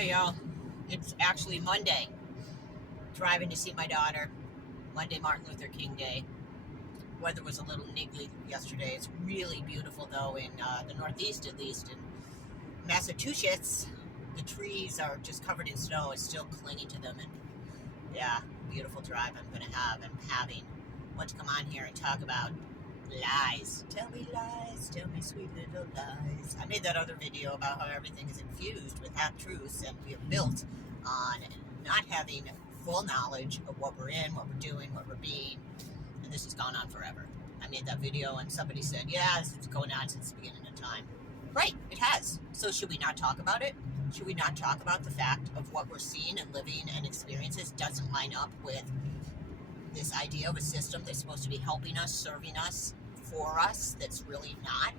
Hey y'all, it's actually Monday. Driving to see my daughter. Monday, Martin Luther King Day. Weather was a little niggly yesterday. It's really beautiful though in the Northeast, at least. In Massachusetts, the trees are just covered in snow. It's still clinging to them, and yeah, beautiful drive I'm having. Want to come on here and talk about lies. Tell me lies, tell me sweet little lies. I made that other video about how everything is infused with half truths, and we are built on not having full knowledge of what we're in, what we're doing, what we're being, and this has gone on forever. I made that video and somebody said, yeah, this is going on since the beginning of time. Right, it has. So should we not talk about it? Should we not talk about the fact of what we're seeing and living and experiences doesn't line up with this idea of a system that's supposed to be helping us, serving us, for us, that's really not,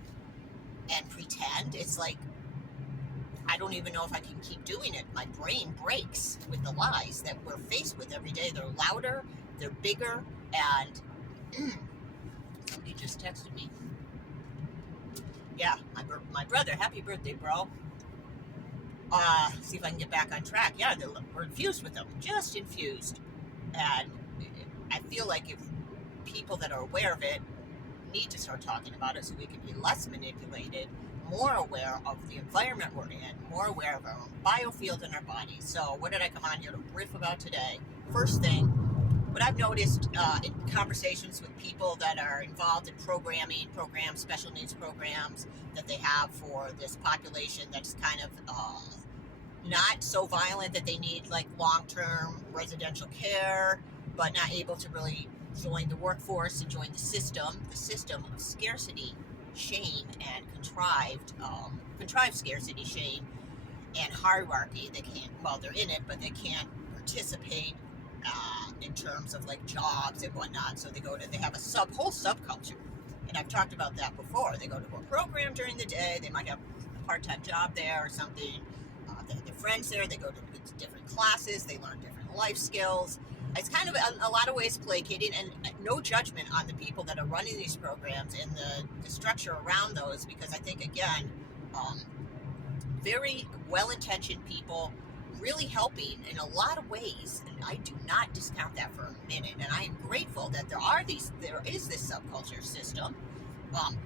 and pretend? It's like, I don't even know if I can keep doing it. My brain breaks with the lies that we're faced with every day. They're louder, they're bigger, and somebody just texted me. Yeah, my brother, happy birthday, bro. See if I can get back on track. Yeah, we're infused with them, just infused. And I feel like if people that are aware of it need to start talking about it so we can be less manipulated, more aware of the environment we're in, more aware of our own biofilm in our bodies. So what did I come on here to riff about today? First thing, what I've noticed in conversations with people that are involved in programs, special needs programs that they have for this population that's kind of not so violent that they need like long-term residential care, but not able to really join the workforce and join the system of scarcity, shame, and contrived scarcity, shame, and hierarchy. They can't, well, they're in it, but they can't participate in terms of like jobs and whatnot. So they have a whole subculture, and I've talked about that before. They go to a program during the day. They might have a part-time job there or something. They have their friends there. They go to different classes. They learn different life skills. It's kind of a lot of ways placating, and no judgment on the people that are running these programs and the structure around those, because I think, again, very well-intentioned people really helping in a lot of ways, and I do not discount that for a minute, and I am grateful that there is this subculture system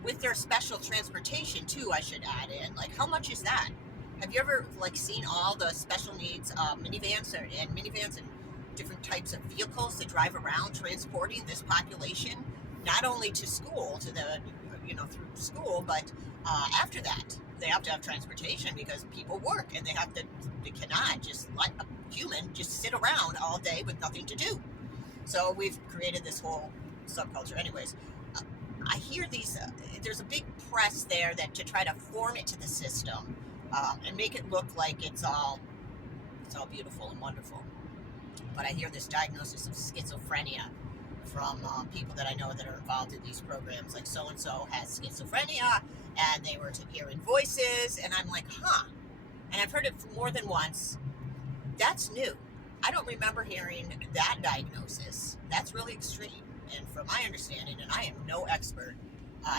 with their special transportation too. I should add in, like, how much is that? Have you ever like seen all the special needs minivans and different types of vehicles that drive around transporting this population, not only to school, through school, but after that they have to have transportation because people work, and they cannot just let a human just sit around all day with nothing to do. So we've created this whole subculture. Anyways, I hear there's a big press there that to try to form it to the system and make it look like it's all beautiful and wonderful. But I hear this diagnosis of schizophrenia from people that I know that are involved in these programs, like so-and-so has schizophrenia, and they were hearing voices, and I'm like, huh. And I've heard it more than once. That's new. I don't remember hearing that diagnosis. That's really extreme. And from my understanding, and I am no expert,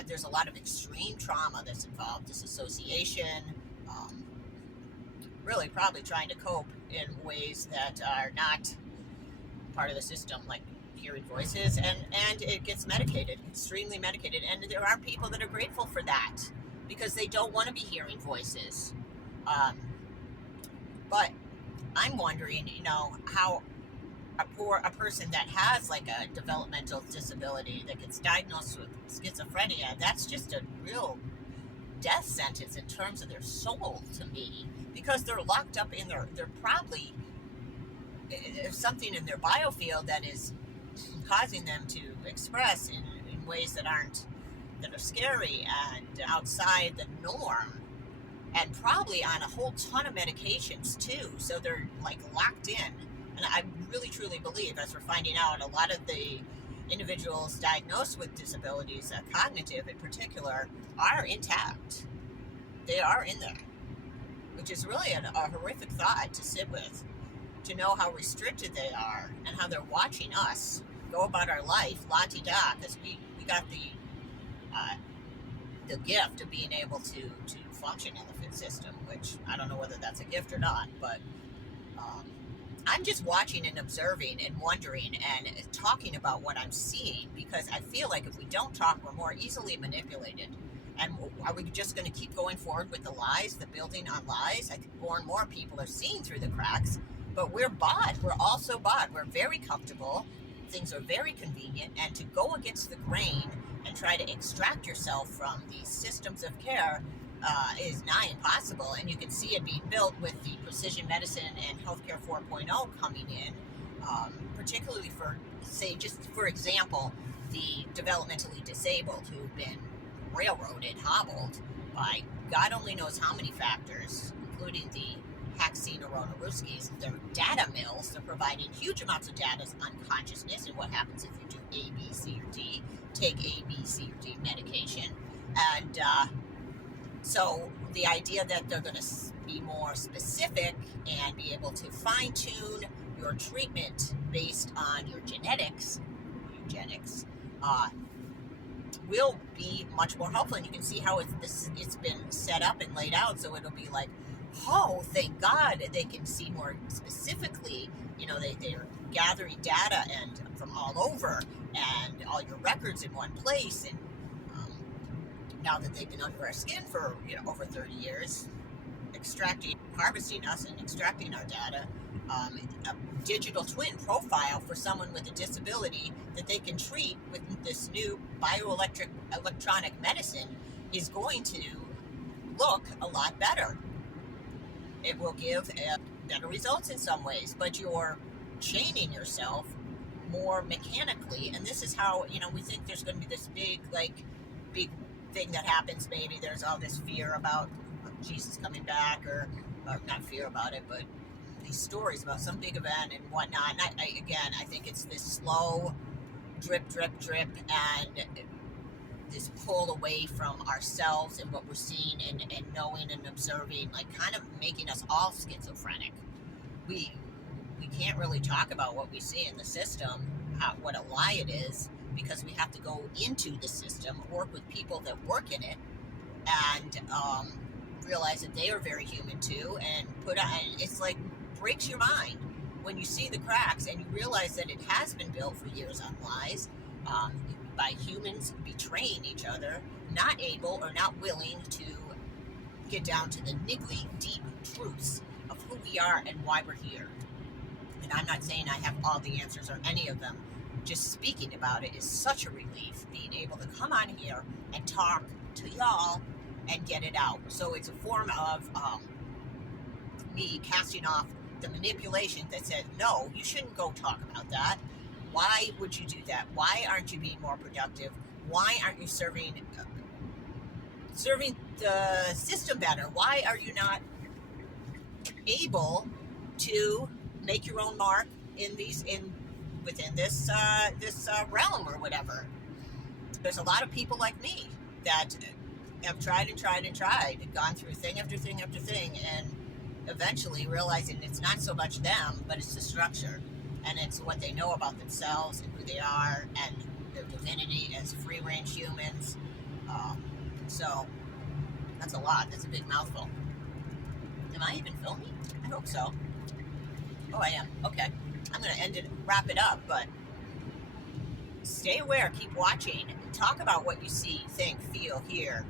there's a lot of extreme trauma that's involved, disassociation, really probably trying to cope in ways that are not part of the system, like hearing voices, and it gets medicated, extremely medicated, and there are people that are grateful for that because they don't want to be hearing voices. But I'm wondering, how a person that has like a developmental disability that gets diagnosed with schizophrenia, that's just a real death sentence in terms of their soul to me, because they're locked up in they're probably, there's something in their biofield that is causing them to express in ways that are scary and outside the norm, and probably on a whole ton of medications too. So they're like locked in. And I really truly believe, as we're finding out, a lot of the individuals diagnosed with disabilities, cognitive in particular, are intact. They are in there, which is really a horrific thought to sit with, to know how restricted they are and how they're watching us go about our life la-ti-da, because we got the gift of being able to function in the system, which I don't know whether that's a gift or not, but um, I'm just watching and observing and wondering and talking about what I'm seeing, because I feel like if we don't talk, we're more easily manipulated. And are we just going to keep going forward with the lies, the building on lies? I think more and more people are seeing through the cracks, but we're bought. We're also bought. We're very comfortable. Things are very convenient. And to go against the grain and try to extract yourself from these systems of care is nigh impossible. And you can see it being built with the precision medicine and healthcare 4.0 coming in, particularly for, say, just for example, the developmentally disabled who've been railroaded, hobbled by God only knows how many factors, including the Haxine-Aronaruskis. They're data mills. They're providing huge amounts of data on consciousness and what happens if you do A, B, C, or D, take A, B, C, or D medication. And so the idea that they're going to be more specific and be able to fine-tune your treatment based on your genetics, eugenics, will be much more helpful. And you can see how it's been set up and laid out, so it'll be like, oh, thank God they can see more specifically. You know, they're gathering data and from all over and all your records in one place. And now that they've been under our skin for over 30 years, harvesting us and extracting our data, a digital twin profile for someone with a disability that they can treat with this new electronic medicine is going to look a lot better. It will give better results in some ways, but you're chaining yourself more mechanically. And this is how, we think there's going to be this big thing that happens. Maybe there's all this fear about Jesus coming back, or not fear about it, but these stories about some big event and whatnot. And I think it's this slow drip, drip, drip, and this pull away from ourselves and what we're seeing and knowing and observing, like kind of making us all schizophrenic. We can't really talk about what we see in the system, what a lie it is, because we have to go into the system, work with people that work in it, and realize that they are very human too, and it's like breaks your mind when you see the cracks and you realize that it has been built for years on lies, by humans betraying each other, not able or not willing to get down to the niggly deep truths of who we are and why we're here. And I'm not saying I have all the answers or any of them. Just speaking about it is such a relief, being able to come on here and talk to y'all and get it out. So it's a form of me casting off the manipulation that said, no, you shouldn't go talk about that. Why would you do that? Why aren't you being more productive? Why aren't you serving the system better? Why are you not able to make your own mark within this realm or whatever? There's a lot of people like me that have tried and tried and tried, and gone through thing after thing after thing, and eventually realizing it's not so much them, but it's the structure, and it's what they know about themselves and who they are and their divinity as free-range humans. So that's a lot. That's a big mouthful. Am I even filming? I hope so. Oh, I am. Okay. I'm going to wrap it up, but stay aware, keep watching, talk about what you see, think, feel, hear.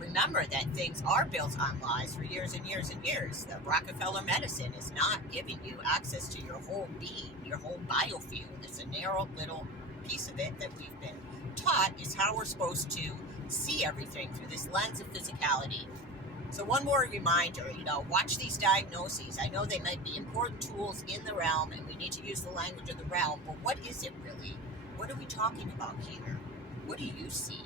Remember that things are built on lies for years and years and years. The Rockefeller medicine is not giving you access to your whole being, your whole biofield. It's a narrow little piece of it that we've been taught is how we're supposed to see everything through this lens of physicality. So one more reminder, watch these diagnoses. I know they might be important tools in the realm, and we need to use the language of the realm, but what is it really? What are we talking about here? What do you see?